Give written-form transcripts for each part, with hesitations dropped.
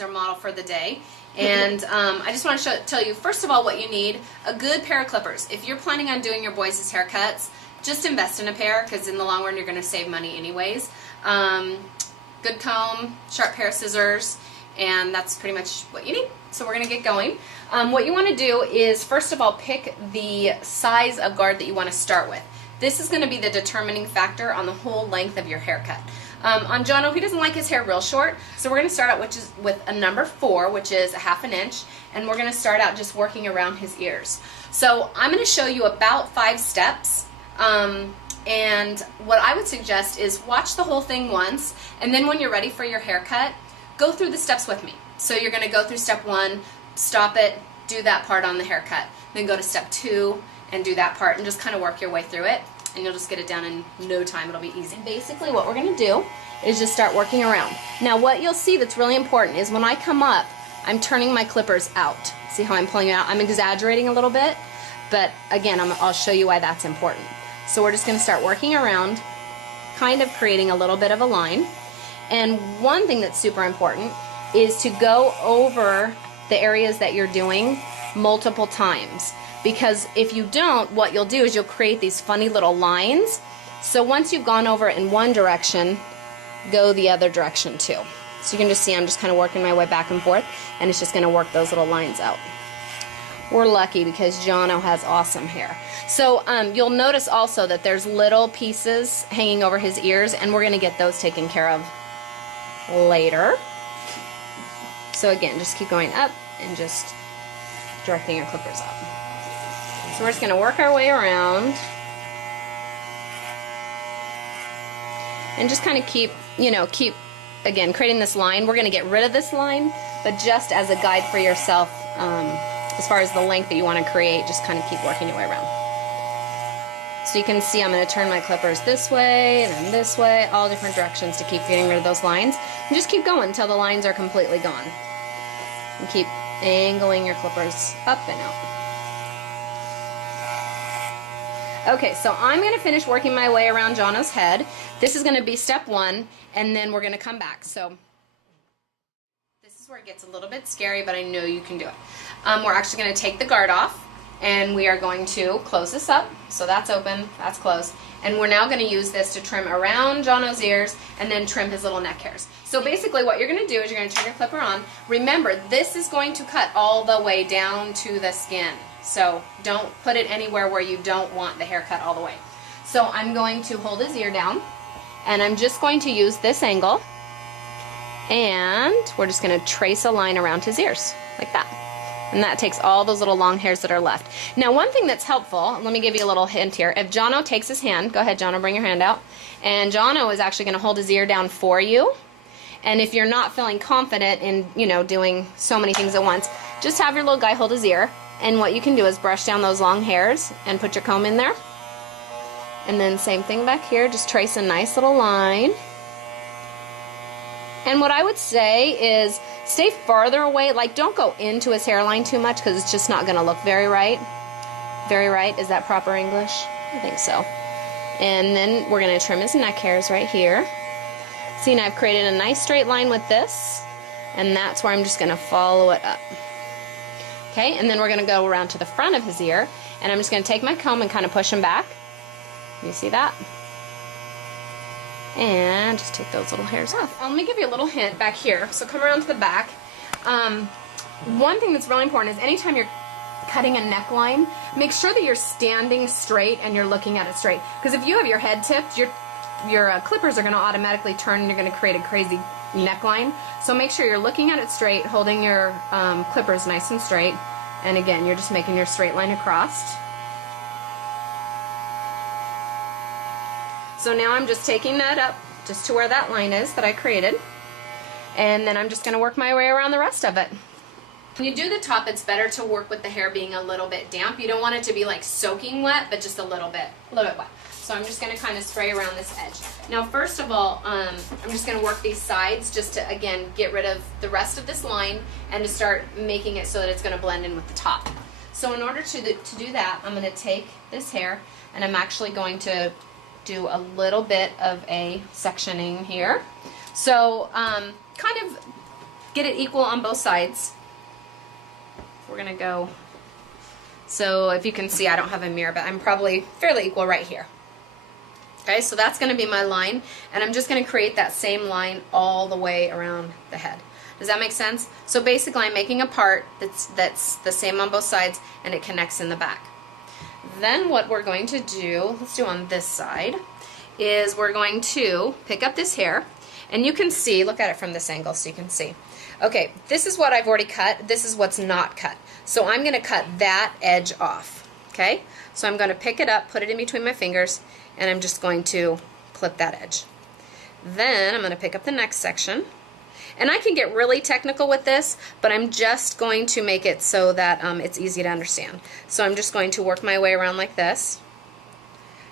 He's our model for the day. And I just want to tell you, first of all, what you need: a good pair of clippers. If you're planning on doing your boys' haircuts, just invest in a pair, because in the long run you're going to save money anyways. Good comb, sharp pair of scissors, and that's pretty much what you need. So we're going to get going. What you want to do is, first of all, pick the size of guard that you want to start with. This is going to be the determining factor on the whole length of your haircut. On Jono, he doesn't like his hair real short, so we're going to start out with a number 4, which is 1/2 inch, and we're going to start out just working around his ears. So I'm going to show you about 5 steps, and what I would suggest is watch the whole thing once, and then when you're ready for your haircut, go through the steps with me. So you're going to go through step 1, stop it, do that part on the haircut, then go to step 2 and do that part, and just kind of work your way through it, and you'll just get it down in no time. It'll be easy. Basically what we're going to do is just start working around. Now what you'll see that's really important is when I come up, I'm turning my clippers out. See how I'm pulling it out? I'm exaggerating a little bit, but again, I'll show you why that's important. So we're just going to start working around, kind of creating a little bit of a line. And one thing that's super important is to go over the areas that you're doing multiple times. Because if you don't, what you'll do is you'll create these funny little lines. So once you've gone over it in one direction, go the other direction too. So you can just see I'm just kind of working my way back and forth, and it's just going to work those little lines out. We're lucky because Jono has awesome hair. So you'll notice also that there's little pieces hanging over his ears, and we're going to get those taken care of later. So again, just keep going up and just directing your clippers up. So we're just going to work our way around and just kind of keep, again, creating this line. We're going to get rid of this line, but just as a guide for yourself, as far as the length that you want to create, just kind of keep working your way around. So you can see I'm going to turn my clippers this way and then this way, all different directions to keep getting rid of those lines. And just keep going until the lines are completely gone. And keep angling your clippers up and out. Okay, so I'm going to finish working my way around Jono's head. This is going to be step 1, and then we're going to come back. So this is where it gets a little bit scary, but I know you can do it. We're actually going to take the guard off, and we are going to close this up. So that's open, that's closed. And we're now going to use this to trim around Jono's ears and then trim his little neck hairs. So basically what you're going to do is you're going to turn your clipper on. Remember, this is going to cut all the way down to the skin. So don't put it anywhere where you don't want the haircut all the way. So I'm going to hold his ear down, and I'm just going to use this angle, and we're just going to trace a line around his ears like that. And that takes all those little long hairs that are left. Now one thing that's helpful, let me give you a little hint here. If Jono takes his hand, go ahead Jono, bring your hand out, and Jono is actually going to hold his ear down for you. And if you're not feeling confident in, doing so many things at once, just have your little guy hold his ear. And what you can do is brush down those long hairs and put your comb in there. And then same thing back here, just trace a nice little line. And what I would say is stay farther away, like don't go into his hairline too much because it's just not going to look very right. Very right, is that proper English? I think so. And then we're going to trim his neck hairs right here. See, now I've created a nice straight line with this, and that's where I'm just going to follow it up. Okay, and then we're going to go around to the front of his ear, and I'm just going to take my comb and kind of push him back. You see that? And just take those little hairs off. Let me give you a little hint back here. So come around to the back. One thing that's really important is anytime you're cutting a neckline, make sure that you're standing straight and you're looking at it straight. Because if you have your head tipped, your clippers are going to automatically turn and you're going to create a crazy neckline. So make sure you're looking at it straight, holding your clippers nice and straight, and again you're just making your straight line across. So now I'm just taking that up just to where that line is that I created, and then I'm just going to work my way around the rest of it. When you do the top, it's better to work with the hair being a little bit damp. You don't want it to be like soaking wet, but just a little bit wet. So I'm just going to kind of spray around this edge. Now first of all, I'm just going to work these sides just to, again, get rid of the rest of this line and to start making it so that it's going to blend in with the top. So in order to do that, I'm going to take this hair and I'm actually going to do a little bit of a sectioning here. So kind of get it equal on both sides. We're gonna go, so if you can see, I don't have a mirror, but I'm probably fairly equal right here. Okay, so that's gonna be my line, and I'm just gonna create that same line all the way around the head. Does that make sense? So basically I'm making a part that's the same on both sides, and it connects in the back. Then what we're going to do, let's do on this side, is we're going to pick up this hair, and you can see, look at it from this angle so you can see. Okay, this is what I've already cut, this is what's not cut. So I'm going to cut that edge off, okay? So I'm going to pick it up, put it in between my fingers, and I'm just going to clip that edge. Then I'm going to pick up the next section, and I can get really technical with this, but I'm just going to make it so that it's easy to understand. So I'm just going to work my way around like this.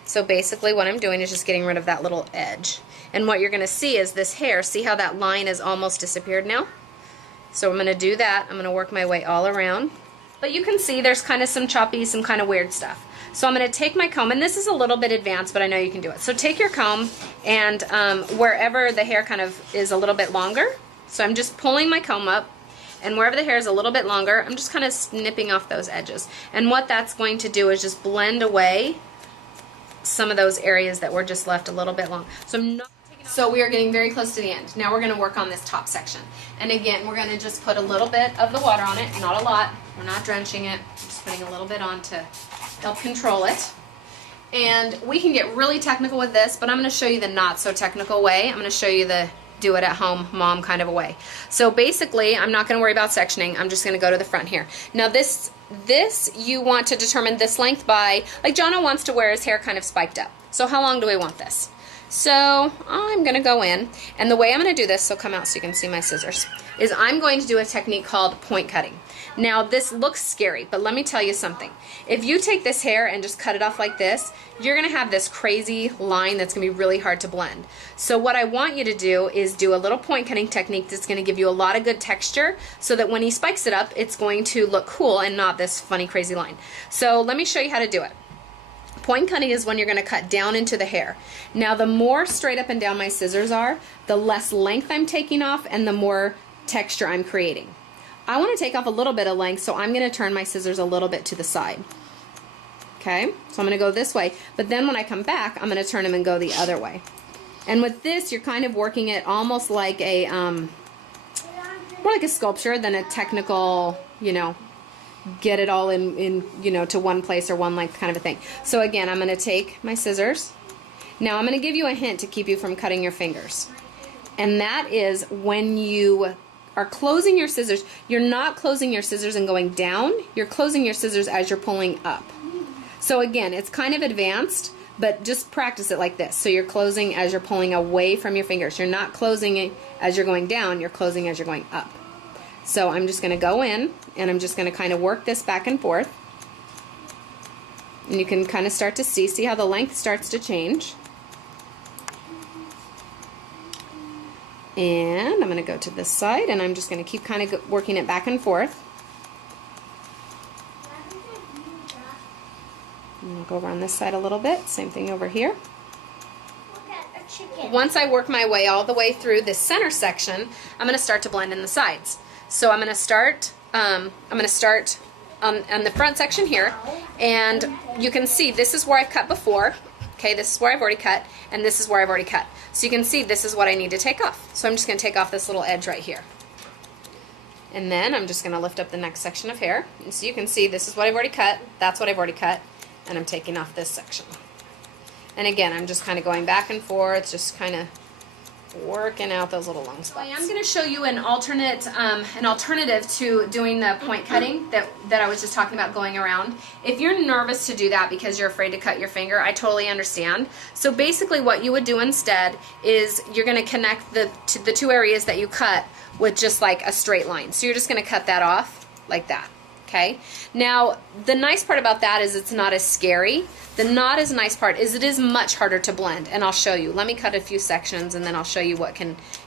So basically what I'm doing is just getting rid of that little edge. And what you're going to see is this hair, see how that line has almost disappeared now? So I'm going to do that. I'm going to work my way all around. But you can see there's kind of some choppy, some kind of weird stuff. So I'm going to take my comb, and this is a little bit advanced, but I know you can do it. So take your comb, and wherever the hair kind of is a little bit longer, so I'm just pulling my comb up, and wherever the hair is a little bit longer, I'm just kind of snipping off those edges. And what that's going to do is just blend away some of those areas that were just left a little bit long. So I'm not taking off. So we are getting very close to the end. Now we're going to work on this top section. And again, we're going to just put a little bit of the water on it, not a lot. We're not drenching it. I'm just putting a little bit on to help control it. And we can get really technical with this, but I'm going to show you the not so technical way. I'm going to show you the do it at home mom kind of a way. So basically, I'm not going to worry about sectioning. I'm just going to go to the front here. Now this you want to determine this length by, like Jono wants to wear his hair kind of spiked up. So how long do we want this? So I'm going to go in, and the way I'm going to do this, so come out so you can see my scissors, is I'm going to do a technique called point cutting. Now this looks scary, but let me tell you something. If you take this hair and just cut it off like this, you're going to have this crazy line that's going to be really hard to blend. So what I want you to do is do a little point cutting technique that's going to give you a lot of good texture, so that when he spikes it up, it's going to look cool and not this funny crazy line. So let me show you how to do it. Point cutting is when you're going to cut down into the hair. Now the more straight up and down my scissors are, the less length I'm taking off and the more texture I'm creating. I want to take off a little bit of length, so I'm going to turn my scissors a little bit to the side. Okay, so I'm going to go this way, but then when I come back, I'm going to turn them and go the other way. And with this, you're kind of working it almost like a, more like a sculpture than a technical, you know, get it all in you know, to one place or one length kind of a thing. So again, I'm going to take my scissors. Now I'm going to give you a hint to keep you from cutting your fingers. And that is when you are closing your scissors, you're not closing your scissors and going down, you're closing your scissors as you're pulling up. So again, it's kind of advanced, but just practice it like this. So you're closing as you're pulling away from your fingers. You're not closing it as you're going down, you're closing as you're going up. So I'm just going to go in, and I'm just going to kind of work this back and forth. And you can kind of start to see how the length starts to change. And I'm going to go to this side, and I'm just going to keep kind of working it back and forth. And I'll go around this side a little bit. Same thing over here. Once I work my way all the way through this center section, I'm going to start to blend in the sides. So I'm going to start on the front section here, and you can see this is where I've cut before. Okay, this is where I've already cut, and this is where I've already cut. So you can see this is what I need to take off. So I'm just going to take off this little edge right here. And then I'm just going to lift up the next section of hair. And so you can see this is what I've already cut, that's what I've already cut, and I'm taking off this section. And again, I'm just kind of going back and forth, just kind of working out those little long spots. I'm going to show you an alternative to doing the point cutting that I was just talking about going around. If you're nervous to do that because you're afraid to cut your finger, I totally understand. So basically what you would do instead is you're going to connect the two areas that you cut with just like a straight line. So you're just going to cut that off like that. Okay. Now the nice part about that is it's not as scary. The not as nice part is it is much harder to blend, and I'll show you. Let me cut a few sections and then I'll show you what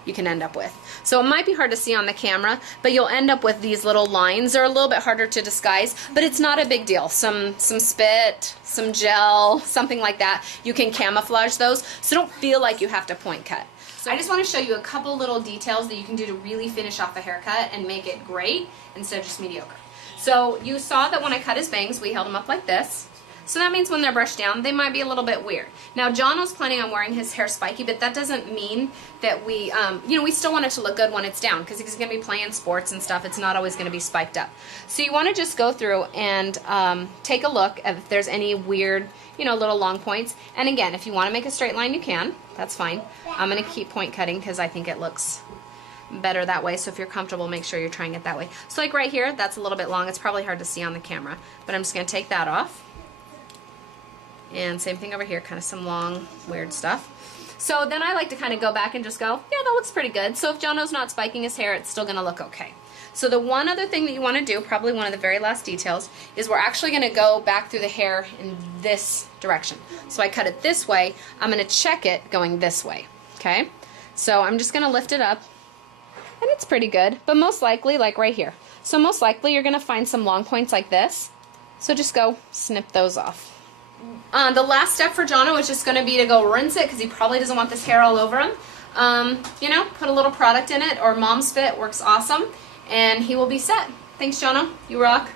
you can end up with. So it might be hard to see on the camera, but you'll end up with these little lines. They're a little bit harder to disguise, but it's not a big deal. Some spit, some gel, something like that. You can camouflage those, so don't feel like you have to point cut. So I just want to show you a couple little details that you can do to really finish off a haircut and make it great instead of just mediocre. So you saw that when I cut his bangs, we held them up like this. So that means when they're brushed down, they might be a little bit weird. Now, Jono's planning on wearing his hair spiky, but that doesn't mean that we, we still want it to look good when it's down, because he's going to be playing sports and stuff. It's not always going to be spiked up. So you want to just go through and take a look at if there's any weird, little long points. And again, if you want to make a straight line, you can. That's fine. I'm going to keep point cutting because I think it looks better that way. So if you're comfortable, make sure you're trying it that way. So like right here, that's a little bit long. It's probably hard to see on the camera, but I'm just going to take that off. And same thing over here, kind of some long, weird stuff. So then I like to kind of go back and just go, yeah, that looks pretty good. So if Jono's not spiking his hair, it's still going to look okay. So the one other thing that you want to do, probably one of the very last details, is we're actually going to go back through the hair in this direction. So I cut it this way. I'm going to check it going this way, okay? So I'm just going to lift it up, and it's pretty good, but most likely, like right here. So most likely you're going to find some long points like this. So just go snip those off. The last step for Jono is just going to be to go rinse it because he probably doesn't want this hair all over him. Put a little product in it, or Mom's Fit works awesome, and he will be set. Thanks, Jono. You rock.